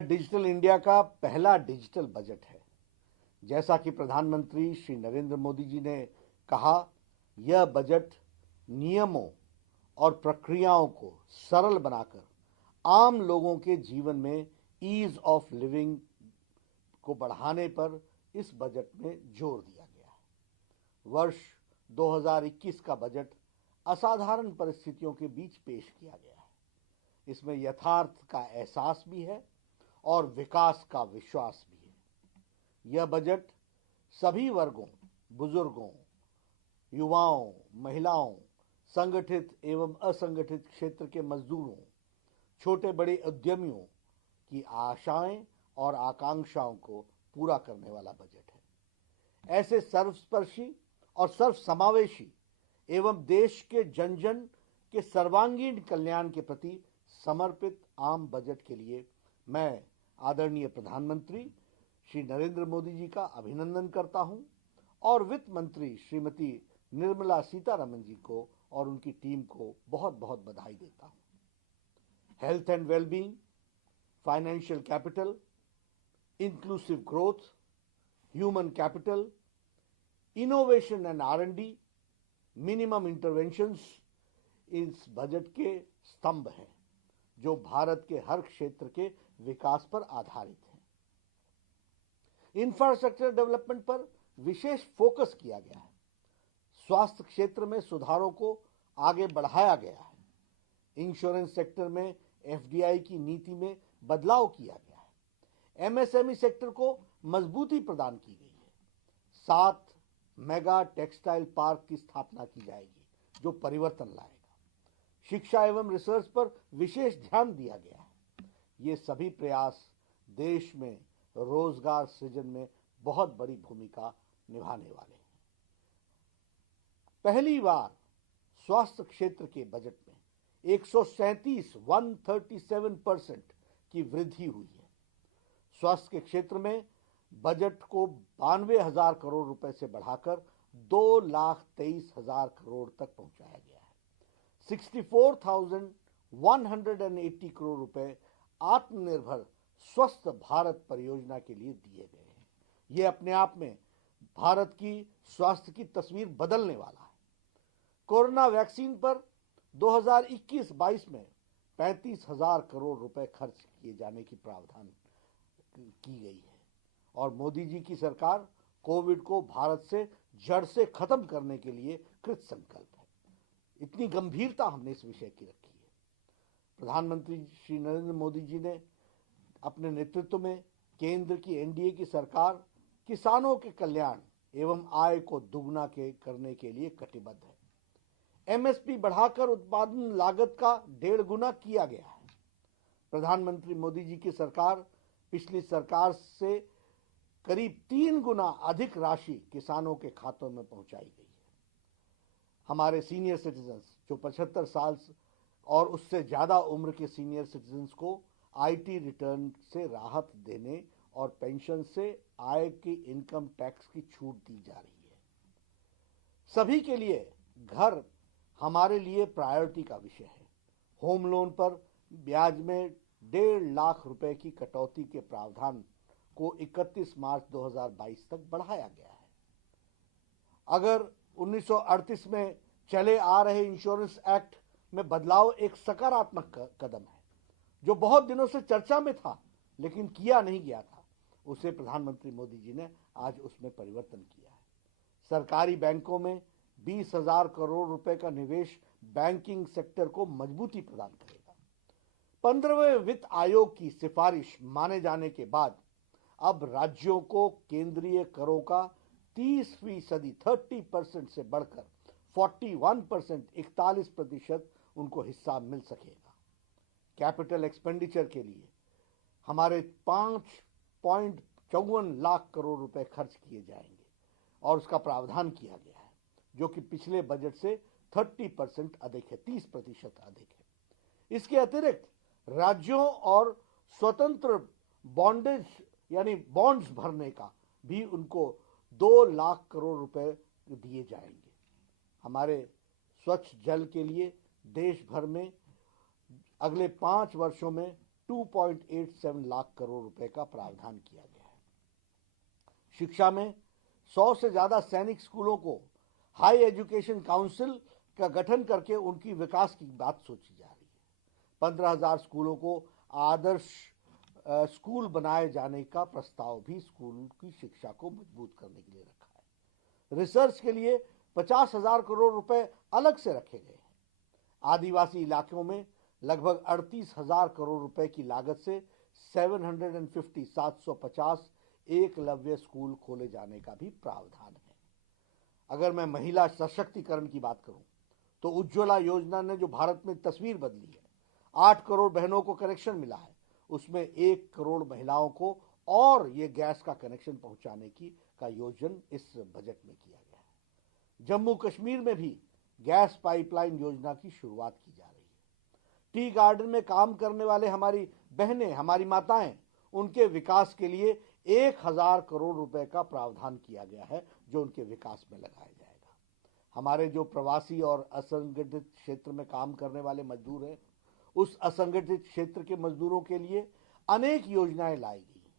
Digital India का पहला digital budget है। जैसा कि प्रधानमंत्री श्री नरेंद्र मोदी जी ने कहा, यह बजट नियमों और प्रक्रियाओं को सरल बनाकर आम लोगों के जीवन में ईज ऑफ लिविंग को बढ़ाने पर इस बजट में जोर दिया गया है। वर्ष 2021 का बजट असाधारण परिस्थितियों के बीच पेश किया गया है। इसमें यथार्थ का एहसास भी है और विकास का विश्वास भी है। यह बजट सभी वर्गों, बुजुर्गों, युवाओं, महिलाओं, संगठित एवं असंगठित क्षेत्र के मजदूरों, छोटे बड़े उद्यमियों की आशाएं और आकांक्षाओं को पूरा करने वाला बजट है। ऐसे सर्वस्पर्शी और सर्वसमावेशी एवं देश के जन जन के सर्वांगीण कल्याण के प्रति समर्पित आम बजट के लिए मैं आदरणीय प्रधानमंत्री श्री नरेंद्र मोदी जी का अभिनंदन करता हूं और वित्त मंत्री श्रीमती निर्मला सीतारमण जी को और उनकी टीम को बहुत बहुत बधाई देता हूं। Health and wellbeing, financial capital, inclusive growth, human capital, innovation and R&D, minimum interventions इस बजट के स्तंभ हैं जो भारत के हर क्षेत्र के विकास पर आधारित है। इंफ्रास्ट्रक्चर डेवलपमेंट पर विशेष फोकस किया गया है। स्वास्थ्य क्षेत्र में सुधारों को आगे बढ़ाया गया है। इंश्योरेंस सेक्टर में FDI की नीति में बदलाव किया गया है। MSME सेक्टर को मजबूती प्रदान की गई है। 7 मेगा टेक्सटाइल पार्क की स्थापना की जाएगी जो परिवर्तन लाएगा। शिक्षा एवं रिसर्च पर विशेष ध्यान दिया गया है। ये सभी प्रयास देश में रोजगार सृजन में बहुत बड़ी भूमिका निभाने वाले हैं। पहली बार स्वास्थ्य क्षेत्र के बजट में 137% की वृद्धि हुई है। स्वास्थ्य के क्षेत्र में बजट को 92,000 करोड़ रुपए से बढ़ाकर 2,23,000 करोड़ तक पहुंचाया गया है। 64,180 करोड़ रुपए आत्मनिर्भर स्वस्थ भारत परियोजना के लिए दिए गए हैं। यह अपने आप में भारत की स्वास्थ्य की तस्वीर बदलने वाला है। कोरोना वैक्सीन पर 2021-22 में 35,000 करोड़ रुपए खर्च किए जाने की प्रावधान की गई है और मोदी जी की सरकार कोविड को भारत से जड़ से खत्म करने के लिए कृत संकल्प है। इतनी गंभीरता हमने इस विषय की रखी है। प्रधानमंत्री श्री नरेंद्र मोदी जी ने अपने नेतृत्व में केंद्र की NDA की सरकार किसानों के कल्याण एवं आय को दुगना करने के लिए कटिबद्ध है। MSP बढ़ाकर उत्पादन लागत का 1.5 गुना किया गया है। प्रधानमंत्री मोदी जी की सरकार पिछली सरकार से करीब 3 गुना अधिक राशि किसानों के खातों में पहुंचाई गई है। हमारे सीनियर सिटीजन्स जो 75 साल और उससे ज्यादा उम्र के सीनियर सिटीजन्स को IT रिटर्न से राहत देने और पेंशन से आय की इनकम टैक्स की छूट दी जा रही है। सभी के लिए घर हमारे लिए प्रायोरिटी का विषय है। होम लोन पर ब्याज में 1.5 लाख रुपए की कटौती के प्रावधान को 31 मार्च 2022 तक बढ़ाया गया है। अगर 1938 में चले आ रहे इंश्योरेंस एक्ट में बदलाव एक सकारात्मक कदम है जो बहुत दिनों से चर्चा में था लेकिन किया नहीं गया था, उसे प्रधानमंत्री मोदी जी ने आज उसमें परिवर्तन किया है। सरकारी बैंकों में 20,000 करोड़ रुपए का निवेश बैंकिंग सेक्टर को मजबूती प्रदान करेगा। 15वें वित्त आयोग की सिफारिश माने जाने के बाद अब राज्यों को केंद्रीय करों का 30% से बढ़कर 41% उनको हिस्सा मिल सकेगा। कैपिटल एक्सपेंडिचर के लिए हमारे 5.54 लाख करोड़ रुपए खर्च किए जाएंगे और उसका प्रावधान किया गया है जो कि पिछले बजट से 30% अधिक है, 30% अधिक है। इसके अतिरिक्त राज्यों और स्वतंत्र बॉन्डेज यानी बॉन्ड्स भरने का भी उनको 2 लाख करोड़ रुपए दिए जाएंगे। हमारे स्वच्छ जल के लिए देश भर में अगले 5 वर्षों में 2.87 लाख करोड़ रुपए का प्रावधान किया गया है। शिक्षा में 100 से ज्यादा सैनिक स्कूलों को हाई एजुकेशन काउंसिल का गठन करके उनकी विकास की बात सोची जा रही है। 15,000 स्कूलों को आदर्श स्कूल बनाए जाने का प्रस्ताव भी स्कूल की शिक्षा को मजबूत करने के लिए रखा है। रिसर्च के लिए 50,000 करोड़ रुपए अलग से रखे गए हैं। आदिवासी इलाकों में लगभग 38,000 करोड़ रुपए की लागत से 750 एकलव्य स्कूल खोले जाने का भी प्रावधान है। अगर मैं महिला सशक्तिकरण की बात करूं तो उज्ज्वला योजना ने जो भारत में तस्वीर बदली है, 8 करोड़ बहनों को कनेक्शन मिला है, उसमें 1 करोड़ महिलाओं को और ये गैस का कनेक्शन पहुंचाने का योजन इस बजट में किया गया है। जम्मू कश्मीर में भी गैस पाइपलाइन योजना की शुरुआत की जा रही है। टी गार्डन में काम करने वाले हमारी बहनें, हमारी माताएं, उनके विकास के लिए 1,000 करोड़ रुपए का प्रावधान किया गया है जो उनके विकास में लगाया जाएगा। हमारे जो प्रवासी और असंगठित क्षेत्र में काम करने वाले मजदूर हैं, उस असंगठित क्षेत्र के मजदूरों के लिए अनेक योजनाएं लाई गई हैं।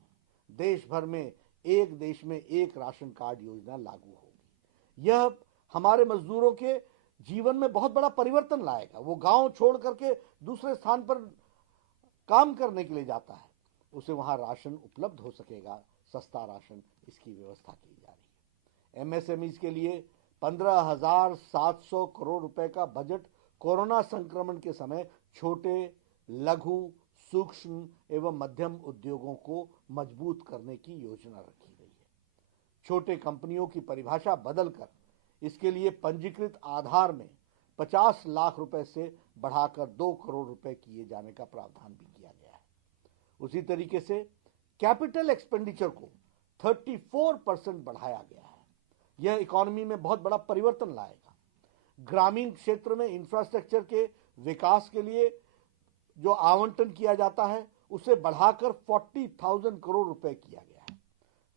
देश भर में एक देश में एक राशन कार्ड योजना लागू होगी। यह हमारे मजदूरों के जीवन में बहुत बड़ा परिवर्तन लाएगा। वो गांव छोड़ करके दूसरे स्थान पर काम करने के लिए जाता है, उसे वहां राशन उपलब्ध हो सकेगा, सस्ता राशन, इसकी व्यवस्था की जा रही है। एमएसएमईज के लिए 15,700 करोड़ रुपए का बजट कोरोना संक्रमण के समय छोटे, लघु, सूक्ष्म एवं मध्यम उद्योगों को मजबूत करने की योजना रखी गई है। छोटे कंपनियों की परिभाषा बदलकर इसके लिए पंजीकृत आधार में 50 लाख रुपए से बढ़ाकर 2 करोड़ रुपए किए जाने का प्रावधान भी किया गया है। उसी तरीके से कैपिटल एक्सपेंडिचर को 34% बढ़ाया गया है। यह इकोनॉमी में बहुत बड़ा परिवर्तन लाएगा। ग्रामीण क्षेत्र में इंफ्रास्ट्रक्चर के विकास के लिए जो आवंटन किया जाता है उसे बढ़ाकर 40,000 करोड़ रुपए किया गया है।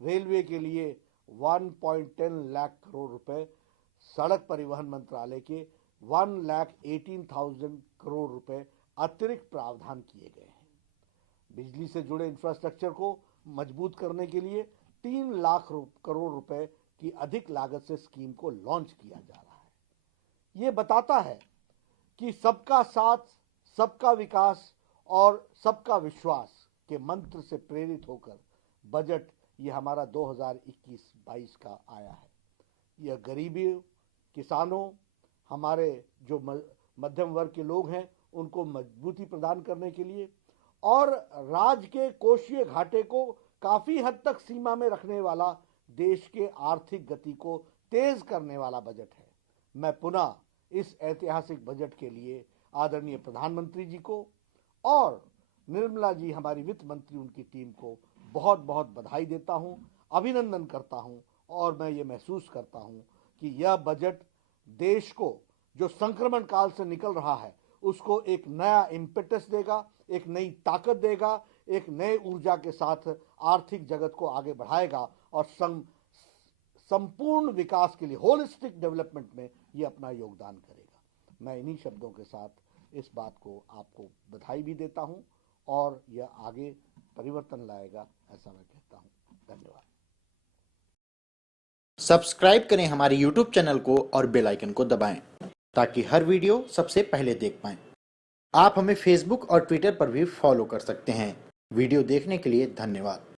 रेलवे के लिए 1.10 लाख करोड़ रुपए, सड़क परिवहन मंत्रालय के 1,18,000 करोड़ रुपए अतिरिक्त प्रावधान किए गए हैं। बिजली से जुड़े इंफ्रास्ट्रक्चर को मजबूत करने के लिए 3 लाख करोड़ रुपए की अधिक लागत से स्कीम को लॉन्च किया जा रहा है। ये बताता है कि सबका साथ, सबका विकास और सबका विश्वास के मंत्र से प्रेरित होकर बजट ये हमारा 2021-22 का आया है। यह गरीबी, किसानों, हमारे जो मध्यम वर्ग के लोग हैं उनको मजबूती प्रदान करने के लिए और राज्य के कोषीय घाटे को काफी हद तक सीमा में रखने वाला, देश के आर्थिक गति को तेज करने वाला बजट है। मैं पुनः इस ऐतिहासिक बजट के लिए आदरणीय प्रधानमंत्री जी को और निर्मला जी, हमारी वित्त मंत्री, उनकी टीम को बहुत बहुत बधाई देता हूं, अभिनंदन करता हूं और मैं ये महसूस करता हूं कि यह बजट देश को जो संक्रमण काल से निकल रहा है उसको एक नया इम्पेटस देगा, एक नई ताकत देगा, एक नए ऊर्जा के साथ आर्थिक जगत को आगे बढ़ाएगा और संपूर्ण विकास के लिए, होलिस्टिक डेवलपमेंट में ये अपना योगदान करेगा। मैं इन्हीं शब्दों के साथ इस बात को आपको बधाई भी देता हूं और यह आगे परिवर्तन लाएगा, ऐसा मैं कहता हूं। धन्यवाद। सब्सक्राइब करें हमारे YouTube चैनल को और बेल आइकन को दबाएं ताकि हर वीडियो सबसे पहले देख पाएं। आप हमें Facebook और Twitter पर भी फॉलो कर सकते हैं। वीडियो देखने के लिए धन्यवाद।